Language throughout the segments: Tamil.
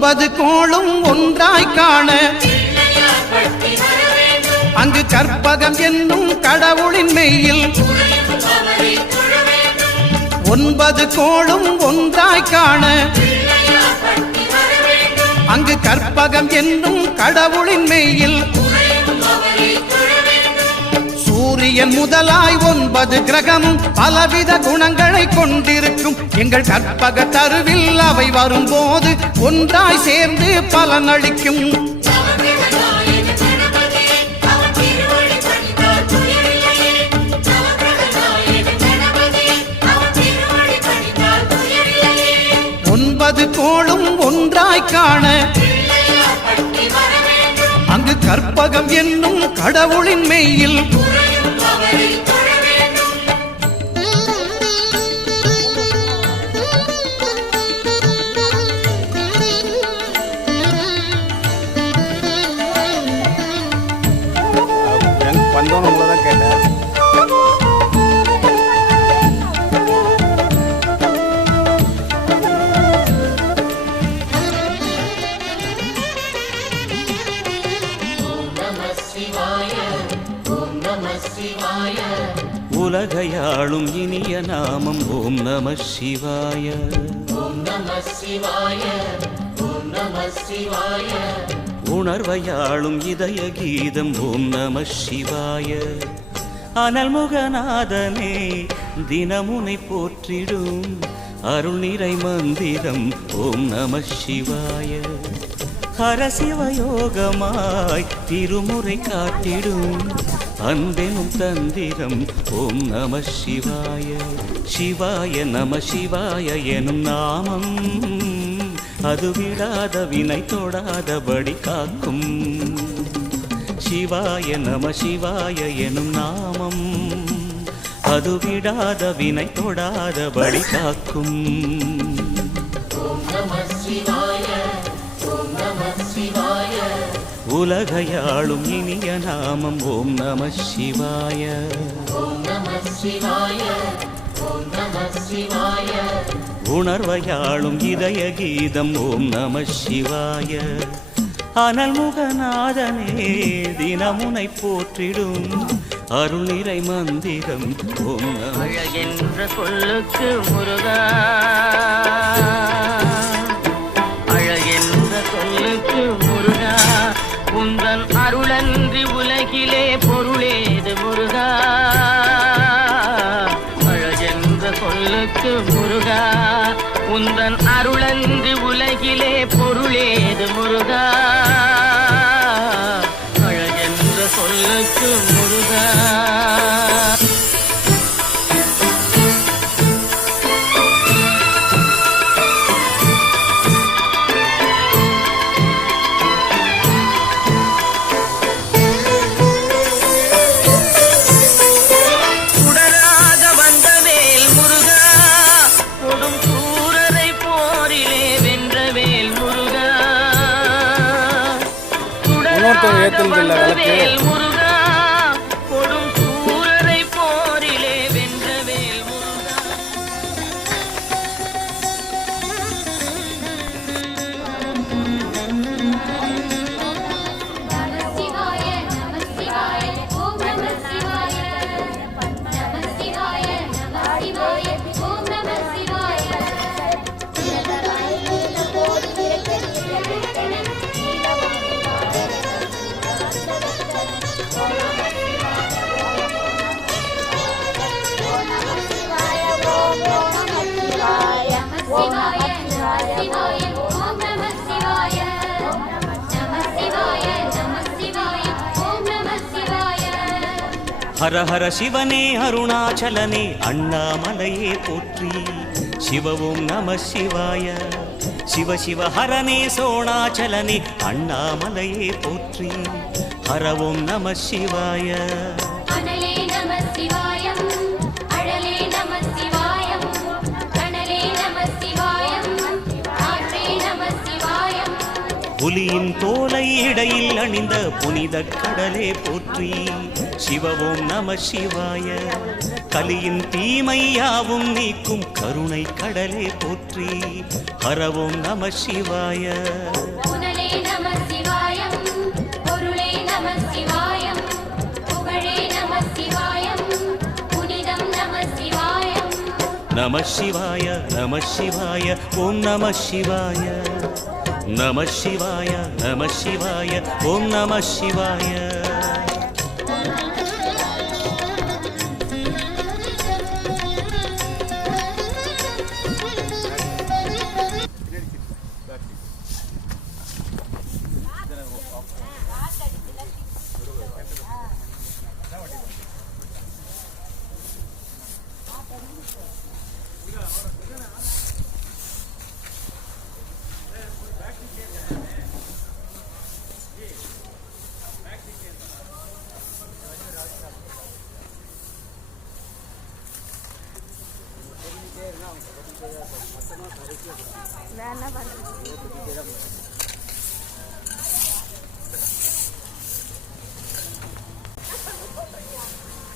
ஒன்பது கோளும் ஒன்றாய் காண அங்கு கற்பகம் என்னும் கடவுளின் மெய்யில் ஒன்பது கோளும் ஒன்றாய் காண அங்கு கற்பகம் என்னும் கடவுளின் மெய்யில் சூரியன் முதலாய் 9 கிரகமும் பலவித குணங்களை கொண்டிருக்கும் எங்கள் கற்பக தருவில் அவை வரும்போது ஒன்றாய் சேர்ந்து பலனளிக்கும். ஒன்பது கோளும் ஒன்றாய் காண அங்கு கற்பகம் என்னும் கடவுளின் மெய்யில் வந்தோன்னு கேட்டேன். உலகையாளும் இனிய நாமம் ஓம் நம சிவாய. ஓம் நம சிவாய. ஓம் நம சிவாய. உணர்வையாளும் இதய கீதம் ஓம் நம சிவாய. அனல்முகநாதனே தினமுனை போற்றிடும் அருள் நிறை மந்திரம் ஓம் நம சிவாய. ஹரசிவயோகமாய் திருமுறை காட்டிடும் அன்பெனும் தந்திரம் ஓம் நம சிவாய. சிவாய நம சிவாய எனும் நாமம் அது விடாத வினை தொடாதபடி காக்கும். சிவாய நம சிவாய எனும் நாமம் அது விடாத வினை தொடாதபடி காக்கும். ஓம் நம சிவாய. ஓம் நம சிவாய. உலகையாளும் இனிய நாமம் ஓம் நம சிவாய. ஓம் நம சிவாய. ஓம் நம சிவாய. உணர்வையாளும் இதய கீதம் ஓம் நம சிவாய. அனல்முகநாதனே தினமுனை போற்றிடும் அருள் நிறை மந்திரம் ஓம் நம. அழகென்ற சொல்லுக்கு முருகா, அழகென்ற சொல்லுக்கு முருகா, உந்தன் அருளன்றி உலகிலே பொருளேது முருகா. அழகென்ற சொல்லுக்கு முருகா, உந்தன் அருளன்றி உலகிலே பொருளேது முருகா. அழகென்ற சொல்லுக்கு முருகா. முருகா கொடும் சூரரை போரிலே வென்றவேல் முருகா. ஹர ஹர சிவனே அருணாச்சலனே அண்ணாமலையே போற்றி. சிவ ஓம் நம சிவாய. சிவ சிவ ஹரனே சோணாச்சலனே அண்ணாமலையே போற்றி. ஹர ஓம் நம சிவாய. அனலே நம சிவாயம், அழலே நம சிவாயம், கனலே நம சிவாயம், ஆற்றே நம சிவாயம். புலியின் தோலை இடையில் அணிந்த புனித கடலே போற்றி. சிவ ஓம் நம சிவாய. கலியின் தீமையாவும் நீக்கும் கருணை கடலே போற்றி. ஹரவோம் நம சிவாய. புனலே நம சிவாயம், பொருளே நம சிவாயம், புகழே நம சிவாயம், புனிதம் நம சிவாயம். நம சிவாய நம சிவாய ஓம் நம சிவாய. நம சிவாய நம சிவாய ஓம் நம சிவாய.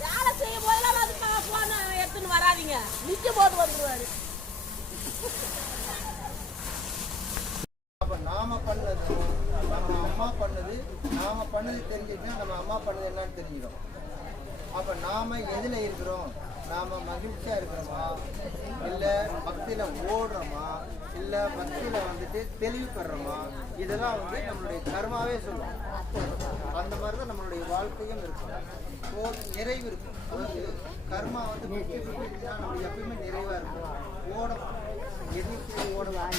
வேலை செய்யும் போதெல்லாம் அதுக்கு போன எடுத்துன்னு வராதீங்க, நிற்கும் போது வந்துருவாரு. அப்ப நாம பண்ணது நம்ம அம்மா பண்ணது, நாம பண்ணது தெரிஞ்சுக்கிட்டா நம்ம அம்மா பண்ணது என்னன்னு தெரிஞ்சிடும். அப்ப நாம எதுல இருக்கிறோம்? நாம மகிழ்ச்சியா இருக்கிறோமா, இல்ல பக்தியில ஓடுறோமா, இல்ல பக்தியில வந்துட்டு தெளிவு பெறோமா? இதெல்லாம் வந்து நம்மளுடைய கர்மாவே சொல்லும். அந்த மாதிரிதான் நம்மளுடைய வாழ்க்கையும் இருக்கும், நிறைவு இருக்கும். அதாவது கர்மா வந்து நம்ம எப்பயுமே நிறைவா இருக்கும். ஓடணும், எதிர்த்து ஓடலாம்.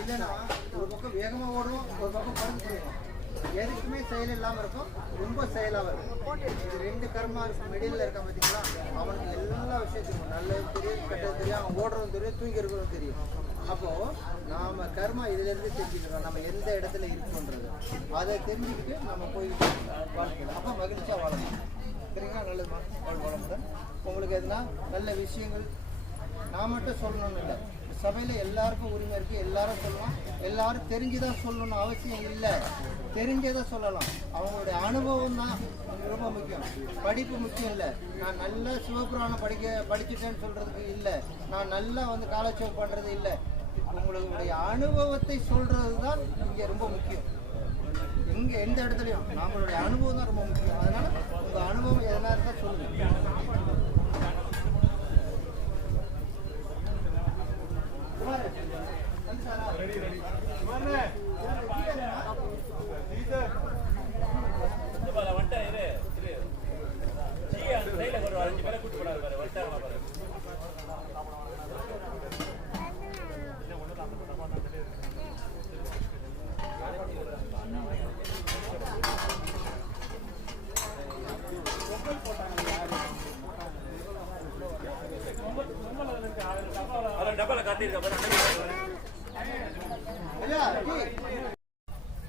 இல்லைன்னா ஒரு பக்கம் வேகமா ஓடுவோம், ஒரு பக்கம் பறந்து போயிடும். எதுக்குமே செயல் இல்லாம இருக்கும், ரொம்ப செயலாக இருக்கும். இது ரெண்டு கர்மா இருக்கும். மிடில் இருக்க பார்த்தீங்களா, அவனுக்கு எல்லா விஷயத்துக்கும் நல்லது தெரியும், கெட்டது தெரியும், அவன் ஓடுறதும் தெரியும், தூங்கி இருக்கிறதும் தெரியும். அப்போ நாம கர்மா இதுல இருந்து தெரிஞ்சுக்கிறோம், நம்ம எந்த இடத்துல இருக்கோன்றது. அதை தெரிஞ்சுக்கிட்டு நம்ம போய் வாழ்க்கணும். அப்போ மகிழ்ச்சியா வாழணும். சரிங்களா? நல்லதுமா, வளமுடன். உங்களுக்கு எதுனா நல்ல விஷயங்கள் நான் மட்டும் சொல்லணும்னு இல்லை, சபையில எல்லாருக்கும் உரிமை இருக்கு, எல்லாரும் சொல்லலாம். எல்லாரும் தெரிஞ்சுதான் சொல்லணும்னு அவசியம் இல்லை, தெரிஞ்சதை சொல்லலாம். அவங்களுடைய அனுபவம் தான் ரொம்ப முக்கியம். படிப்பு முக்கியம் இல்லை. நான் நல்லா சிவபுராணம் படிச்சுட்டேன்னு சொல்றதுக்கு இல்லை, நான் நல்லா வந்து காலட்சேபம் பண்றது இல்லை. உங்களுடைய அனுபவத்தை சொல்றது தான் இங்க ரொம்ப முக்கியம். எங்க எந்த இடத்துலையும் நம்மளுடைய அனுபவம் தான் ரொம்ப முக்கியம். அதனால உங்க அனுபவம் எதனா இருந்தா சொல்லுங்க.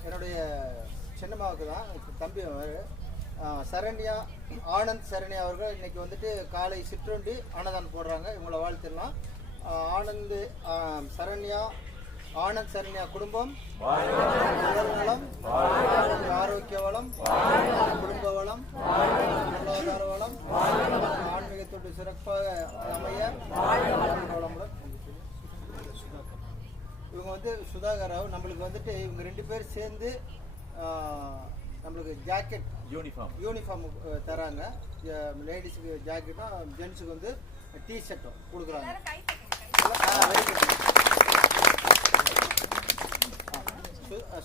என்னுடைய சின்னம்மாவுக்கு தான் தம்பி சரண்யா, ஆனந்த் சரண்யா அவர்கள் இன்னைக்கு வந்துட்டு காலை சிற்றுண்டி அன்னதானம் போடுறாங்க. இவங்களை வாழ்த்திடலாம். சரண்யா, ஆனந்த் சரண்யா குடும்பம் வளம், ஆரோக்கிய வளம், குடும்ப வளம், பொருளாதார வளம், ஆன்மீகத்தோடு சிறப்பாக அமைய வளமுடன். இவங்க வந்து சுதாகர் ராவ். நம்மளுக்கு வந்துட்டு இவங்க ரெண்டு பேர் சேர்ந்து நம்மளுக்கு ஜாக்கெட் யூனிஃபார்ம் தராங்க. லேடிஸுக்கு ஜாக்கெட்டும் ஜென்ஸுக்கு வந்து டிஷர்ட்டும் கொடுக்குறாங்க.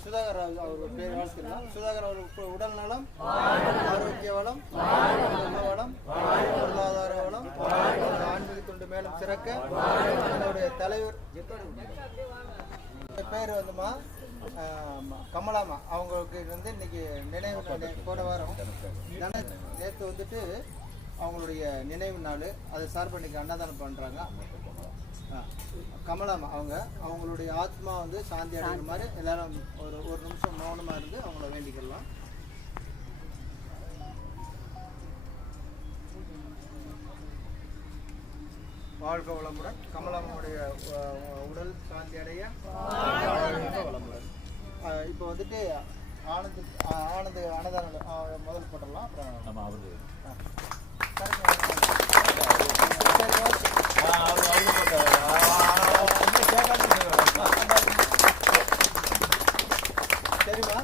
சுதாகர் ராவ் அவர் பேர் வாழ்த்துக்கலாம். சுதாகர் அவர் உடல் நலம், ஆரோக்கிய வளம், வளம், பொருளாதார வளம், ஆன்மீக தொண்டு மேலும் சிறக்க என்னுடைய தலைவர் பேர் வந்துமா கமலாமா. அவங்களுக்கு வந்து இன்னைக்கு நினைவு போன வாரம் நேற்று வந்துட்டு அவங்களுடைய நினைவு நாள். அதை சார்பு இன்னைக்கு அன்னதானம் பண்ணுறாங்க. கமலாமா அவங்களுடைய ஆத்மா வந்து சாந்தி அடைகிற மாதிரி எல்லாரும் ஒரு நிமிஷம் மௌனமாக இருந்து அவங்கள வேண்டிக்கலாம். வாழ்க வளமுடன். கமலாமாவுடைய உடல் சாந்தி அடைய வளமுடன். இப்போ வந்துட்டு ஆனந்த் அன்னதானம் முதல் போட்டுடலாம். அப்புறம் சரிம்மா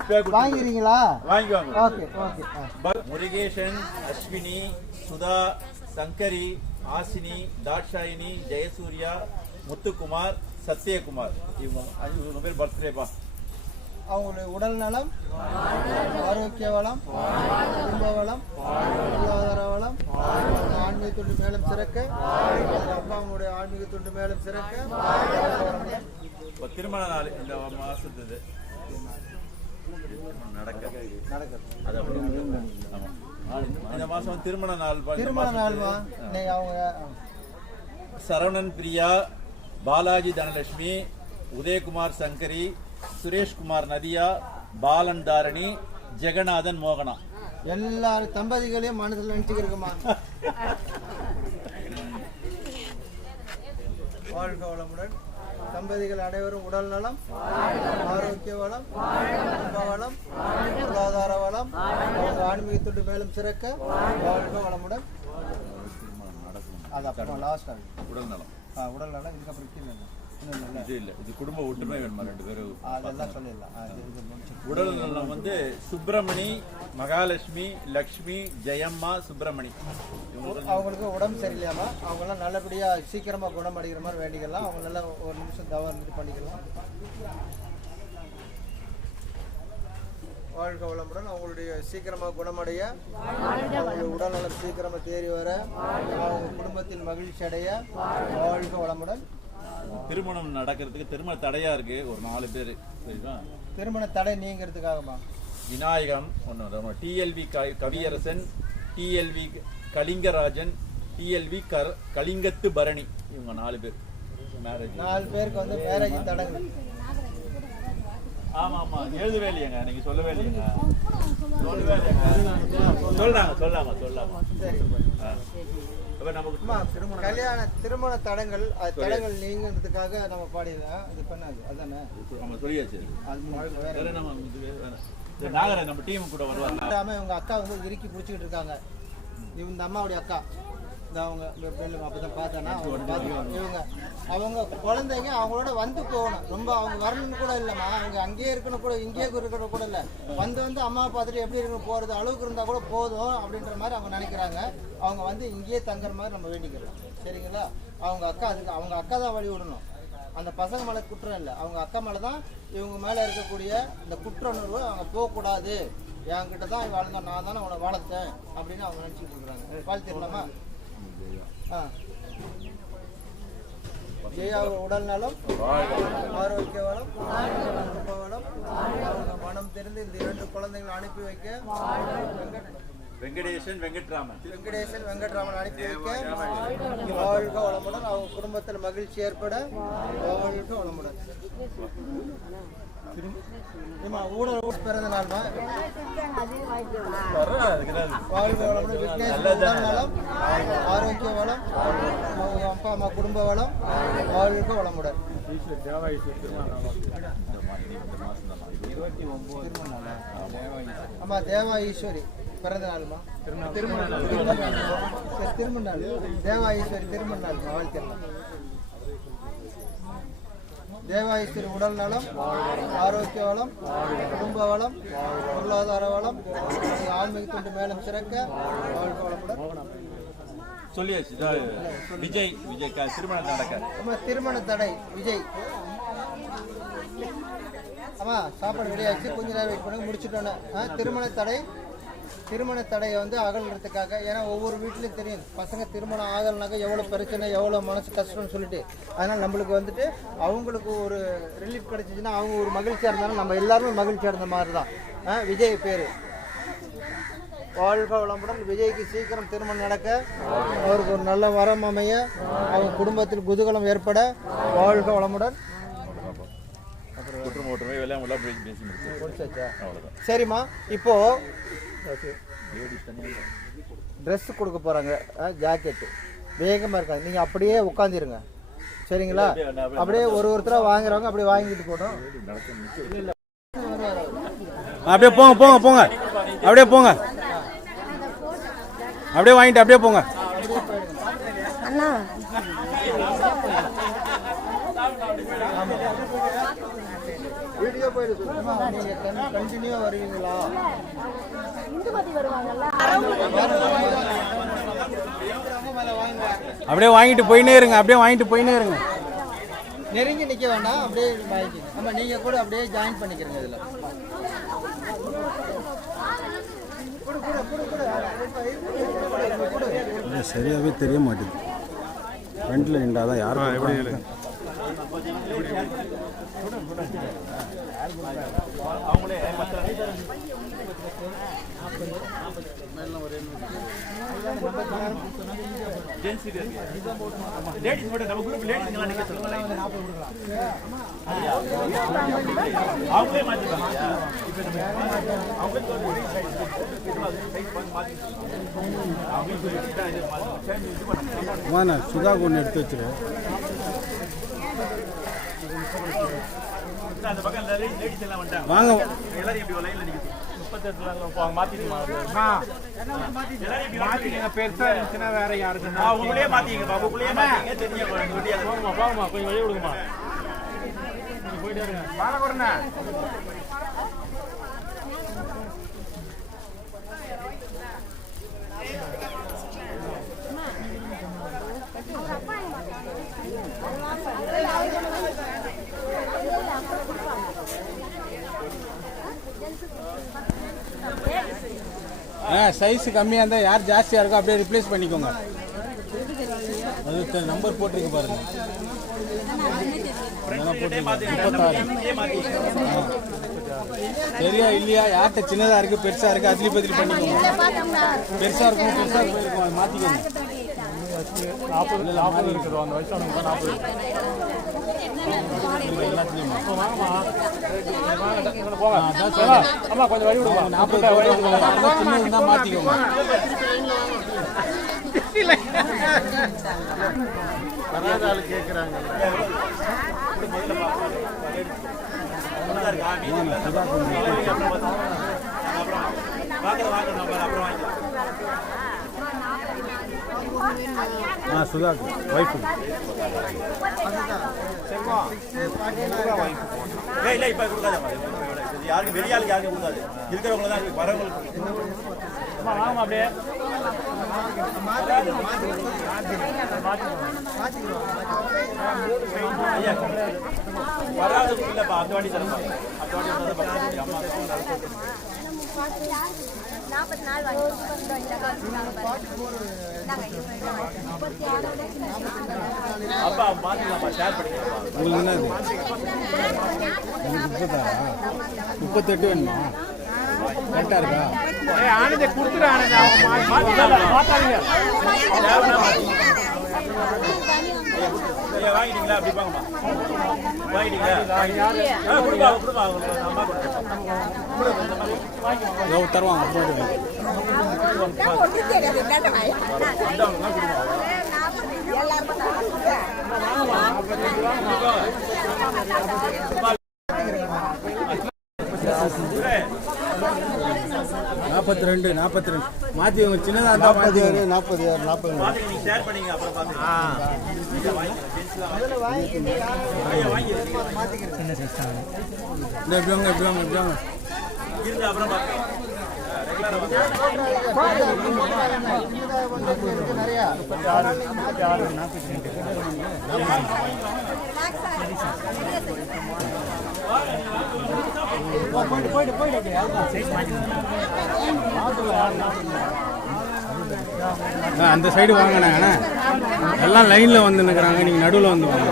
இப்போ வாங்கிறீங்களா? வாங்கிக்குவாங்க. Okay okay. முருகேசன், அஸ்வினி, சுதா, சங்கரி, ஆசினி, தாட்சாயினி, ஜெயசூர்யா, முத்துக்குமார், சத்யகுமார் இவங்க பேர் பர்த்டேப்பா. அவங்களுடைய உடல் நலம், ஆரோக்கிய வளம், குடும்ப வளம், பொருளாதார வளம், ஆன்மீக தொண்டு மேலும் சிறக்க, அப்பாவுடைய ஆன்மீக தொண்டு மேலும் சிறக்க. இப்போ திருமண நாள் இந்த மாசத்து நடக்குது. அது அப்படி. ஆமா. இந்த மாசம் திருமண நாள். திருமண நாள்மா இன்னைக்கு அவங்க சரவணன் பிரியா, பாலாஜி தனலட்சுமி, உதயகுமார் சங்கரி, சுரேஷ்குமார் நதியா, பாலன் தாரணி, ஜெகநாதன் மோகனா எல்லாரும் தம்பதிகளையும் மனதில் நினைச்சுக்கிருக்குமா. வாழ்க வளமுடன். தம்பதிகள் அனைவரும் உடல் நலம், ஆரோக்கிய வளம், குடும்ப வளம், பொருளாதார வளம், அவங்க ஆன்மீக தொண்டு மேலும் சிறக்க. வாழ்க வளமுடன். அது அப்புறம் லாஸ்ட் உடல் நலம். உடல் நலம். இதுக்கப்புறம் இது இல்லை, இது குடும்ப ஒற்றுமை வேணுமா 2 பேரும். அதெல்லாம் சொல்லிடலாம். உடல் நலம் வந்து சுப்பிரமணி, மகாலட்சுமி, லக்ஷ்மி, ஜெயம்மா, சுப்பிரமணி அவங்களுக்கு உடம்பு சரியில்லையாமா, அவங்களாம் நல்லபடியா சீக்கிரமா குணமடைகிற மாதிரி வேண்டிக்கலாம். அவங்க நல்லா ஒரு நிமிஷம் தவறு இது பண்ணிக்கலாம். வாழ்க வளமுடன். அவங்களுடைய சீக்கிரமா குணமடைய, அவங்களுடைய உடல்நலம் சீக்கிரமா தேறி வர, அவங்க குடும்பத்தில் மகிழ்ச்சி அடைய. வாழ்க வளமுடன். திருமணம் நடக்கிறதுக்கு திருமண தடையா இருக்கு ஒரு 4 பேர். சரிங்களா? திருமண தடை நீங்கிறதுக்காகமா விநாயகம் ஒன்று, TLV Kaviyarasan, TLV Kalingarajan, TLV Kalingathu Parani இவங்க 4 பேர் மேரேஜ். 4 பேருக்கு வந்து மேரேஜ் தடங்கள். ஆமா ஆமா எழுதவே இல்லையங்க, நீங்க சொல்லவே இல்லையங்க. சொல்லவே இல்லையங்க. சொல்லாமா. சரி. திருமண தடங்கள் தடங்கள் நீங்கிறதுக்காக நம்ம பாடிடலாம். இது பண்ணாது அதானே நம்ம சொல்லியாச்சு. நம்ம டீம் கூட வருவாங்க. இவங்க அக்கா வந்து இறுக்கி பிடிச்சிக்கிட்டு இருக்காங்க. இந்த அம்மாவுடைய அக்கா அவங்க அப்பதான் பார்த்தேன்னா இவங்க அவங்க குழந்தைங்க அவங்களோட வந்து போகணும். ரொம்ப அவங்க வரணும்னு கூட இல்லைம்மா, அவங்க அங்கேயே இருக்கணும் கூட, இங்கேயே இருக்கணும் கூட இல்லை. வந்து அம்மா பார்த்துட்டு எப்படி இருக்கணும், போகிறது அளவுக்கு இருந்தால் கூட போதும் அப்படின்ற மாதிரி அவங்க நினைக்கிறாங்க. அவங்க வந்து இங்கேயே தங்குற மாதிரி நம்ம வேண்டிக்கிறோம். சரிங்களா? அவங்க அக்கா அதுக்கு அவங்க அக்கா தான் வழி விடணும். அந்த பசங்க மேலே குற்றம் இல்லை, அவங்க அக்கா மேலே தான் இவங்க மேலே இருக்கக்கூடிய இந்த குற்ற உணர்வு. அவங்க போகக்கூடாது, என்கிட்ட தான் வாழ்ந்தோம், நான் தானே அவனை வளர்த்தேன் அப்படின்னு அவங்க நினச்சிட்டு இருக்கிறாங்க. வாழ்த்திடலாமா? ஜெயா உடல் நலம், ஆரோக்கிய வளம், குடும்ப வளம், அவங்க மனம் தெரிந்து இந்த 2 குழந்தைகளை அனுப்பி வைக்க. வெங்கடேசன் வெங்கட்ராமன் அனுப்பி வைக்க. வாழ்க வளமுடன். அவங்க குடும்பத்தில் மகிழ்ச்சி ஏற்பட. வாழ்க வளமுடன். ஊடல் பிறந்த நாள்மா. வாழ்க வளமுடன். விக்னேஷ் உடல் நலம், ஆரோக்கிய வளம், அவங்க அப்பா அம்மா குடும்ப வளம். வாழ்க வளமுடன். ஆமா தேவா ஈஸ்வரி பிறந்த நாளுமா. திருமண நாள். தேவா ஈஸ்வரி திருமண நாள் வாழ்த்துக்கலாம். தேவாஈஸ்வரி உடல் நலம், ஆரோக்கிய வளம், குடும்ப வளம், பொருளாதார வளம், ஆன்மீக தொண்டு மேலும் சிறக்க. வாழ்க வளமுடன். சொல்லியாச்சு. விஜய் திருமணம் நடக்க. திருமண தடை விஜய். ஆமா சாப்பாடு ரெடியாச்சு, கொஞ்ச நேரம் வெயிட் பண்ணி முடிச்சுட்டோன்னு. திருமண தடையை வந்து அகல்றதுக்காக. ஏன்னா ஒவ்வொரு வீட்லையும் தெரியும் பசங்க திருமணம் ஆகலைனாக்கா எவ்வளோ பிரச்சனை, எவ்வளோ மனசு கஷ்டம்னு சொல்லிட்டு. அதனால் நம்மளுக்கு வந்துட்டு அவங்களுக்கு ஒரு ரிலீஃப் கிடைச்சிச்சுன்னா அவங்க ஒரு மகிழ்ச்சியாக இருந்தாலும் நம்ம எல்லாருமே மகிழ்ச்சியாக இருந்த மாதிரி தான். விஜய் பேர். வாழ்க வளமுடன். விஜய்க்கு சீக்கிரம் திருமணம் நடக்க, அவருக்கு ஒரு நல்ல வரம் அமைய, அவங்க குடும்பத்தில் குதூகலம் ஏற்பட. வாழ்க வளமுடன். சரிம்மா, இப்போ ட்ரெஸ் கொடுக்க போறாங்க, ஜாக்கெட்டு வேகமா இருக்காது. நீங்க அப்படியே உட்காந்துருங்க. சரிங்களா? அப்படியே ஒருத்தரா வாங்குறவங்க அப்படியே வாங்கிட்டு போட்டோம். அப்படியே போங்க அப்படியே போங்க. அப்படியே வாங்கிட்டு அப்படியே போங்க. அண்ணா வீடியோ போயிட்டு சொல்லுமா நீங்கள் கண்டினியூ வருவீங்களா? அப்படியே வாங்கிட்டு போயினே இருங்க, அப்படியே வாங்கிட்டு போயினே இருங்க. நெருங்கி நிற்க வேண்டாம், அப்படியே வாங்கிக்கங்க. ஆமாம், நீங்கள் கூட அப்படியே ஜாயின் பண்ணிக்கிறீங்க இதில். சரியாகவே தெரிய மாட்டேங்குது. ஃப்ரண்ட்டில் நின்றால் தான் யாரும் எப்படி அவங்களே ஜென்ஸ் லேடிஸ் மட்டும் நம்ம குரூப் லேடிஸ் எல்லாம் நிக்க சொல்லுங்க. அவங்களே மாத்திட்டாங்க. சுதா ஒன்று எடுத்து வச்சுரு. அந்த பக்கம் லேடிஸ் எல்லாம் வந்துட்டாங்க. வாங்க எல்லாரும் எப்படி லைன்ல நிக்குது. 38 மாத்திட்டீங்க. பெருசா இருந்துச்சுன்னா வேற யாருக்கு உங்களே மாத்தீங்க பாபு, உங்களே மாத்தீங்க. தெரிஞ்ச போங்கம்மா, கொஞ்சம் வழி விடுங்கம்மா. போயிட்டே இருங்க. பாலகுருண்ணா சைஸ் கம்மியாக இருந்தால் யார் ஜாஸ்தியாக இருக்கோ அப்படியே ரிப்ளேஸ் பண்ணிக்கோங்க. அது நம்பர் போட்டிருக்கு பாருங்க. சரியா இல்லையா, யார்கிட்ட சின்னதாக இருக்குது பெருசாக இருக்குது அதுலேயே பதில் பண்ணிக்கோங்க. பெருசாக இருக்கும் போயிருக்கும், அது மாற்றிக்கோங்க. 40 இருக்குது அந்த வயசானவங்க 40 எல்லாத்துலேயுமா கொஞ்சம் வழி விடுவோம். 40 சின்னது தான் மாற்றிக்கோங்க. கேட்குறாங்க. சுதாக்கு ஒய்ஃபு இல்லை இப்போ கொடுக்காத யாருக்கும் வெளியாளுக்கு யாருக்கும் கொடுக்காது. இருக்கிறவங்க தான் வரவங்களுக்கு வாங்க அப்படியே வராது இல்லைப்பா. அந்த வாட்டி தரப்பா, அந்த வாட்டி அம்மா அப்பா மாத்திக்கலாம்ப்பா, ஷேர் பண்ணிக்கலாம்ப்பா. உங்களுக்கு என்னது 38 வேணுமா? கரெக்டாக இருக்கா? ஆனந்தை கொடுத்துரு. வாங்கிட்டீங்களா? அப்படி பாங்கம்மா, வாங்கிட்டீங்களா? கொடுப்பா கொடுப்பா, அம்மா தருவாங்க. நாற்பத்தி ரெண்டு மாற்றி உங்க சின்னதாக 40 ஷேர் பண்ணிங்க. அப்புறம் எப்படி வாங்க இருந்து அப்புறம் நிறையா அந்த சைடு வாங்கினே. எல்லாம் லைனில் வந்து நிற்கிறாங்க, நீங்கள் நடுவில் வந்து வாங்க.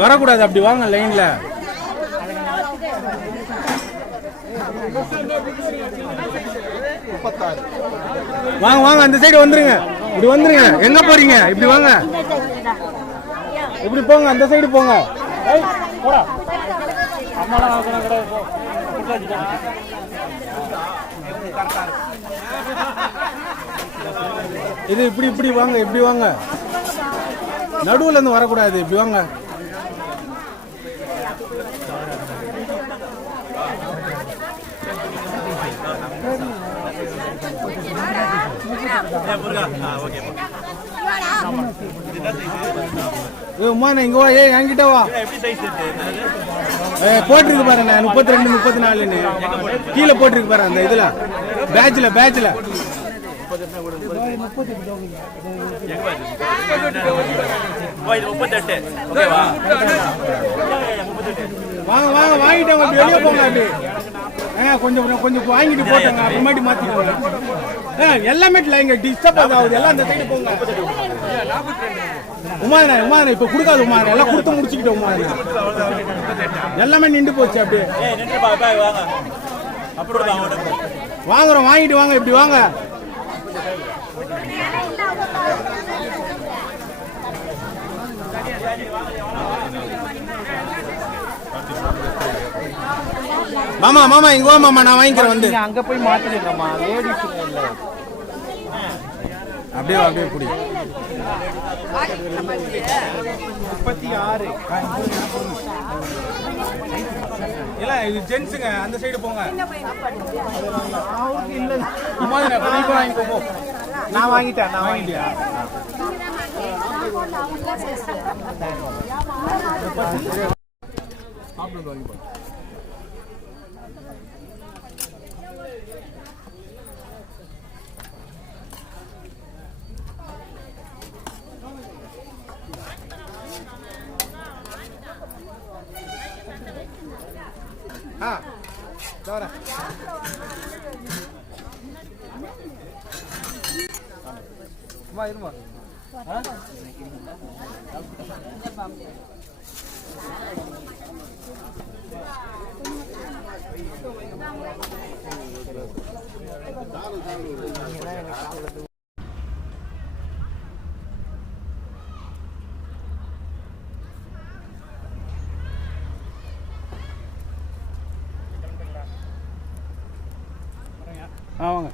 வரக்கூடாது, அப்படி வாங்க லைனில். வாங்க அந்த சைடு வந்துருங்க. இப்படி வந்துருங்க. எங்கே போகிறீங்க? இப்படி வாங்க, இப்படி போங்க, அந்த சைடு போங்க. இது இப்படி வாங்க, இப்படி வாங்க. நடுவில் இருந்து வரக்கூடாது, இப்படி வாங்க. முருகா ஓகே உமாண்ணா இங்க வா. என்கிட்ட வா. எப்படி சைஸ் இருக்கு போட்டிருக்கு பாரு 32 34ன்னு கீழே போட்டிருக்கு பாரு அந்த இதுல பேட்ச்ல இது 38 ஓகேவா வாங்க வாங்கிட்டாங்க. வெளியே போங்க. அப்படி கொஞ்சம் வாங்கிட்டு போட்டாங்க. அப்புறமாட்டி மாத்திக்கோங்க. எல்லாமே இங்க டிஸ்டர்ப் ஆகுது. எல்லாம் அந்த சைடு போங்க. உமாண்ணா இப்ப கொடுக்காது. உமாண்ணா எல்லாம் கொடுத்து முடிச்சுக்கிட்டோம். உமாண்ணா எல்லாமே நின்று போச்சு. அப்படியே வாங்குறோம். வாங்கிட்டு வாங்க. இப்படி வாங்க. மாமா இங்க வா மாமா. நான் வாங்கிக்கிறேன். வந்து அங்க போய் மாத்திக்கிறோமா லேடிஸ் இல்ல அப்படியே புடி. 36 இல்ல இது ஜென்ஸுங்க. அந்த சைடு போங்க. அவருக்கு இல்ல வாங்கிக்கோ போ. நான் வாங்கிட்டியா? இருமா வாங்க.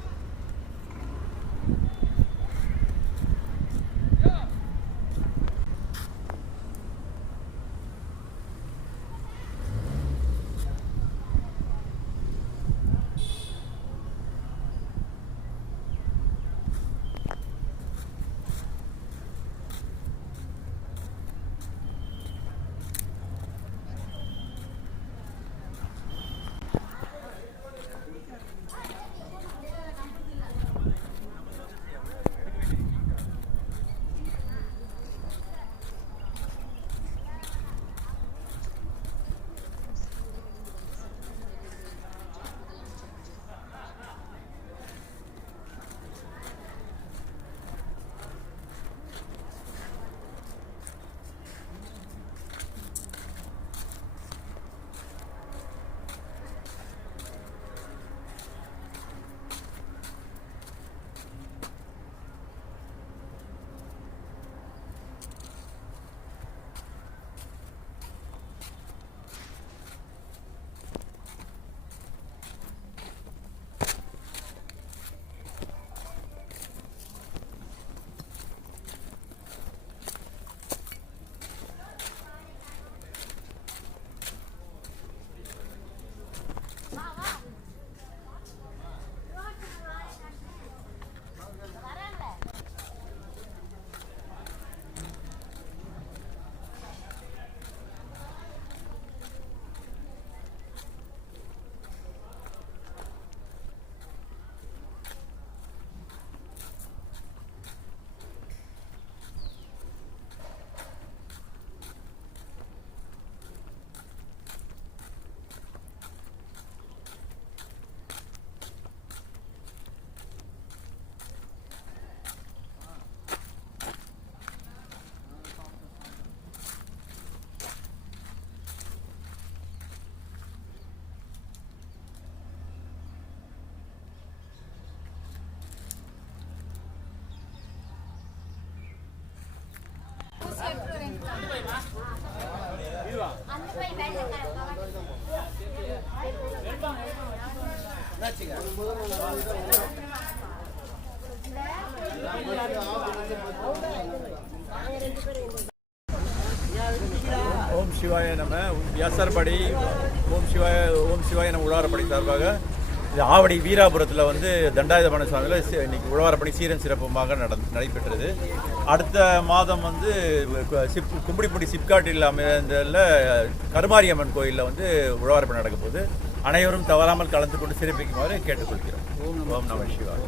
ஓம் சிவாய நம வியாசர்படி ஓம் சிவாய நம உடாரப்படி சார்பாக இது ஆவடி வீராபுரத்தில் வந்து தண்டாயுதபாணி சுவாமியில் இன்னைக்கு உழவாரப்பணி சீரம் சிறப்புமாக நடைபெற்றது. அடுத்த மாதம் வந்து கும்படிப்பூண்டி சிப்காட்டில் அமைந்ததில் கருமாரியம்மன் கோயிலில் வந்து உழவாரப்பணி நடக்க போகுது. அனைவரும் தவறாமல் கலந்து கொண்டு சிறப்பிக்குமாறு கேட்டுக்கொள்கிறோம். ஓம் நம சிவாய.